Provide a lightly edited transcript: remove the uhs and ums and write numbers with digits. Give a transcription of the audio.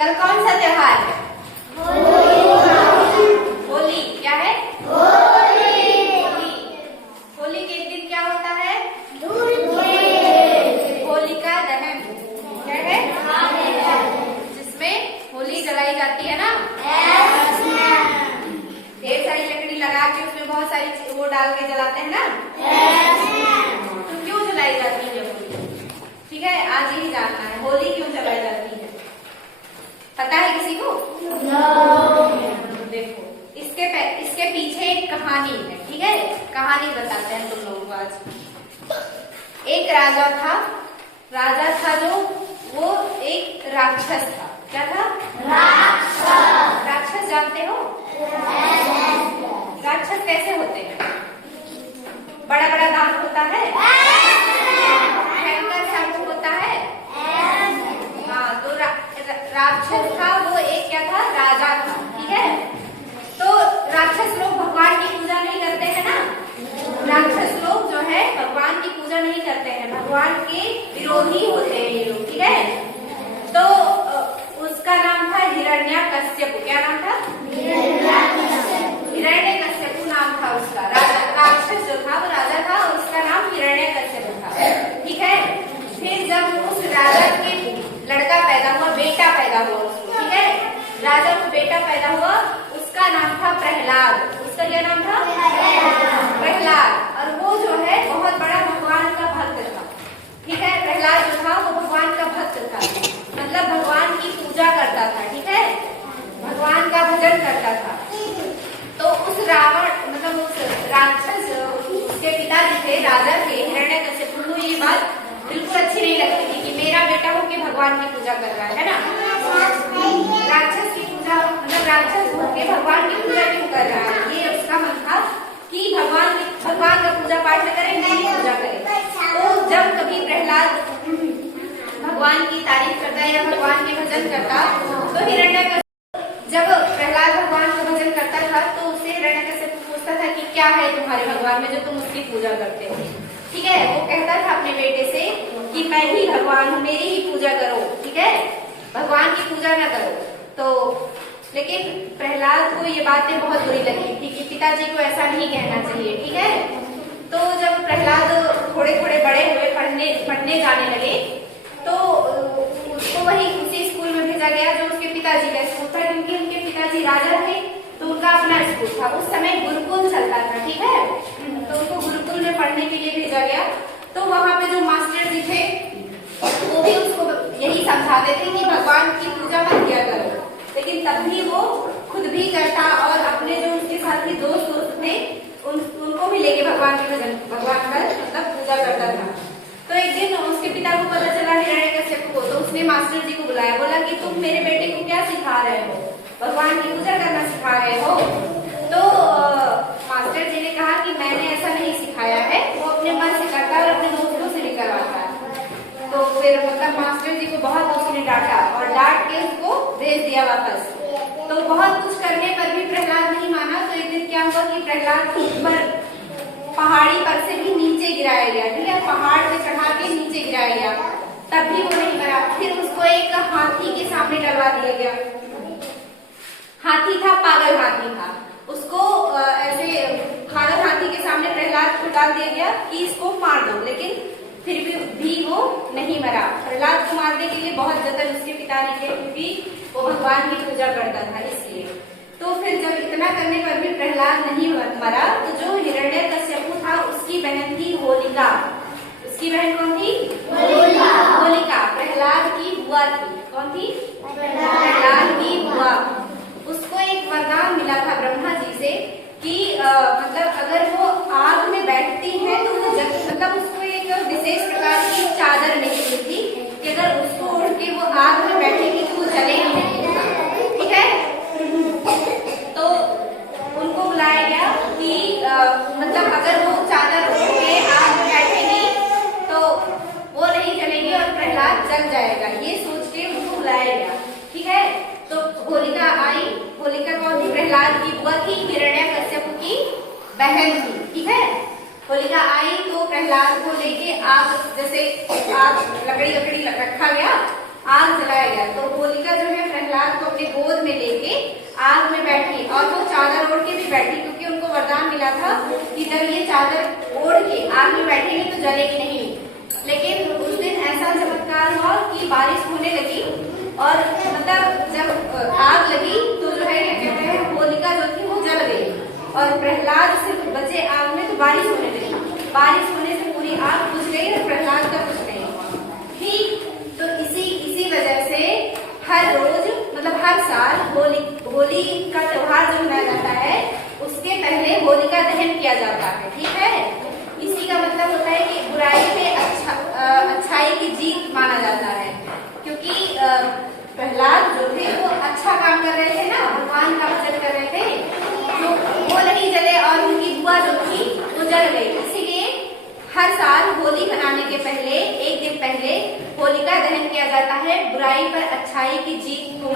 कल कौन सा त्योहार है? होली। क्या है? होली। होली के दिन क्या होता है? होलिका दहन। क्या है? जिसमें होली जलाई जाती है ना। ढेर सारी लकड़ी लगा के उसमें बहुत सारी वो डाल के जलाते हैं ना। तो क्यों जलाई जाती है होली? ठीक है, आज यही जानना है होली क्यों जलाई जाती है। पता है किसी को? देखो, इसके पीछे एक कहानी है। ठीक है, कहानी बताते हैं तुम लोगों को आज। एक राजा था जो वो एक राक्षस था। क्या था? राक्षस जानते हो? राक्षस कैसे होते हैं? बड़ा बड़ा दांत होता है, भयंकर सा मुंह होता है। हाँ, तो राक्षस था वो एक क्या था? राजा था। ठीक है, तो राक्षस लोग भगवान की पूजा नहीं करते हैं ना। राक्षस लोग जो है भगवान की पूजा नहीं करते हैं, भगवान के विरोधी होते हैं ये लोग। ठीक है, तो उसका नाम था हिरण्यकश्यप। क्या नाम था? हिरण्यकश्यप नाम था उसका। राक्षस जो था वो राजा था और उसका नाम हिरण्यकश्यप था। ठीक है, फिर जब उस राजा के लड़का पैदा हुआ, बेटा पैदा हुआ उसको। ठीक है, राजा को बेटा पैदा हुआ, उसका नाम था प्रहलाद। उसका क्या नाम था? प्रहलाद। और वो जो है बहुत बड़ा भगवान का भक्त था। ठीक है, प्रहलाद जो था वो भगवान का भक्त था, मतलब भगवान की पूजा करता था। ठीक है, भगवान का भजन करता था। तो उस रावण मतलब उस राक्षस उसके पिताजी थे राजा के हिरण्यकश्यप को ये बात बिल्कुल अच्छी नहीं लगती थी कि मेरा बेटा हो के भगवान की पूजा कर रहा है ना। राक्षस की पूजा मतलब राक्षस हो के भगवान की पूजा क्यों कर रहा है, ये उसका मन था कि भगवान का पूजा पाठ न करे, मेरी पूजा करे। तो जब कभी प्रहलाद भगवान की तारीफ करता या भगवान के भजन करता तो हिरण्यकश्यप, जब प्रहलाद भगवान का भजन करता था तो उससे हिरण्यकश्यप पूछता था कि क्या है तुम्हारे भगवान में जो तुम उसकी पूजा करते हो। ठीक है, वो कहता था अपने बेटे से कि मैं ही भगवान हूँ, मेरी ही पूजा करो। ठीक है, भगवान की पूजा न करो। तो लेकिन प्रहलाद को ये बातें बहुत बुरी लगी थी कि पिताजी को ऐसा नहीं कहना चाहिए। ठीक है, तो जब प्रहलाद थोड़े थोड़े बड़े हुए, पढ़ने जाने लगे, तो उसको वही उसी स्कूल में भेजा गया जो उसके पिताजी का स्कूल था, क्योंकि उनके पिताजी राजा थे तो उनका अपना स्कूल था। उस समय गुरुकुल चलता था। ठीक है, तो उनको गुरुकुल में पढ़ने के लिए भेजा गया। तो वहाँ पे जो मास्टर जी थे वो भी उसको यही समझाते थे कि भगवान की पूजा मत किया करो, लेकिन तब भी वो खुद भी करता और अपने जो उसके साथी दोस्त थे उनको भी लेके भगवान का मतलब पूजा करता था। तो एक दिन उसके पिता को पता चला हिरण्यकश्यप को, तो उसने मास्टर जी को बुलाया, बोला कि तुम मेरे बेटे को क्या सिखा रहे हो, भगवान की पूजा करना सिखा रहे हो। तो मास्टर जी ने कहा कि मैंने ऐसा नहीं सिखाया है, वो अपने मन से करता है और अपने दोस्तों से भी करवाता है। तो फिर मतलब मास्टर जी को बहुत उसने डांटा और डांट के उसको भेज दिया वापस। तो बहुत कुछ करने पर भी प्रहलाद नहीं माना। तो एक दिन क्या हुआ कि प्रहलाद को ऊपर पहाड़ी पर से भी नीचे गिराया गया। ठीक है, पहाड़ से चढ़ा के नीचे गिराया गया, तब भी वो नहीं मरा। फिर उसको एक हाथी के सामने डलवा दिया गया। हाथी था, पागल हाथी था, उसको ऐसे पागल हाथी के सामने प्रहलाद को डाल दिया गया कि इसको मार दो, लेकिन फिर भी वो नहीं मरा। प्रहलाद को मारने के लिए बहुत जतन उसके पिता ने किए, क्योंकि वो भगवान की पूजा करता था इसलिए। तो फिर जब इतना करने पर भी प्रहलाद नहीं मरा, तो जो हिरण्यकश्यप था उसकी बहन थी होलिका। उसकी बहन कौन थी? होलिका प्रहलाद की बुआ थी। कौन थी? प्रहलाद की बुआ। उसको एक वरदान मिला था ब्रह्मा जी से कि मतलब अगर वो आग में बैठती है तो वो मतलब उसको एक विशेष प्रकार की चादर नहीं मिलती कि अगर उसको ओढ़ के वो आग में बैठेगी तो वो जलेगी नहीं। ठीक है, तो उनको बुलाया गया कि मतलब अगर वो चादर ओढ़ के आग में बैठेगी तो वो नहीं जलेगी और प्रहलाद जल जाएगा, ये सोच के उनको बुलाया गया। ठीक है, तो होलिका आई। होलिका कौन थी? प्रहलाद की बुआ थी, हिरण्यकश्यप की बहन थी। ठीक है, होलिका आई तो प्रहलाद को लेके आग, जैसे आग लकड़ी रखा गया, आग जलाया गया। तो होलिका जो है प्रहलाद अपने गोद में लेके आग में बैठी और वो चादर ओढ़ के भी बैठी, क्योंकि उनको वरदान मिला था कि जब ये चादर ओढ़ के आग में बैठेंगे तो जलेगी नहीं। लेकिन उस दिन ऐसा चमत्कार हुआ कि बारिश होने लगी और मतलब जब आग लगी तो जो है क्या कहते हैं, होलिका जो थी वो जल गई और प्रहलाद से बचे आग में, तो बारिश होने लगी। बारिश होने से पूरी आग बुझ गई और प्रहलाद का कुछ नहीं हुआ। ठीक, तो इसी वजह से हर रोज मतलब हर साल होली का त्योहार जो मनाया जाता है उसके पहले होलिका दहन किया जाता है। ठीक है, इसी का मतलब होता है कि बुराई पे अच्छाई की जीत माना जाता है, क्योंकि प्रहलाद जो थे वो अच्छा काम कर रहे थे ना, भगवान का भजन कर रहे थे, तो वो नहीं जले और उनकी बुआ जो थी वो जल गई। इसीलिए हर साल होली मनाने के पहले एक दिन पहले होलिका दहन किया जाता है, बुराई पर अच्छाई की जीत को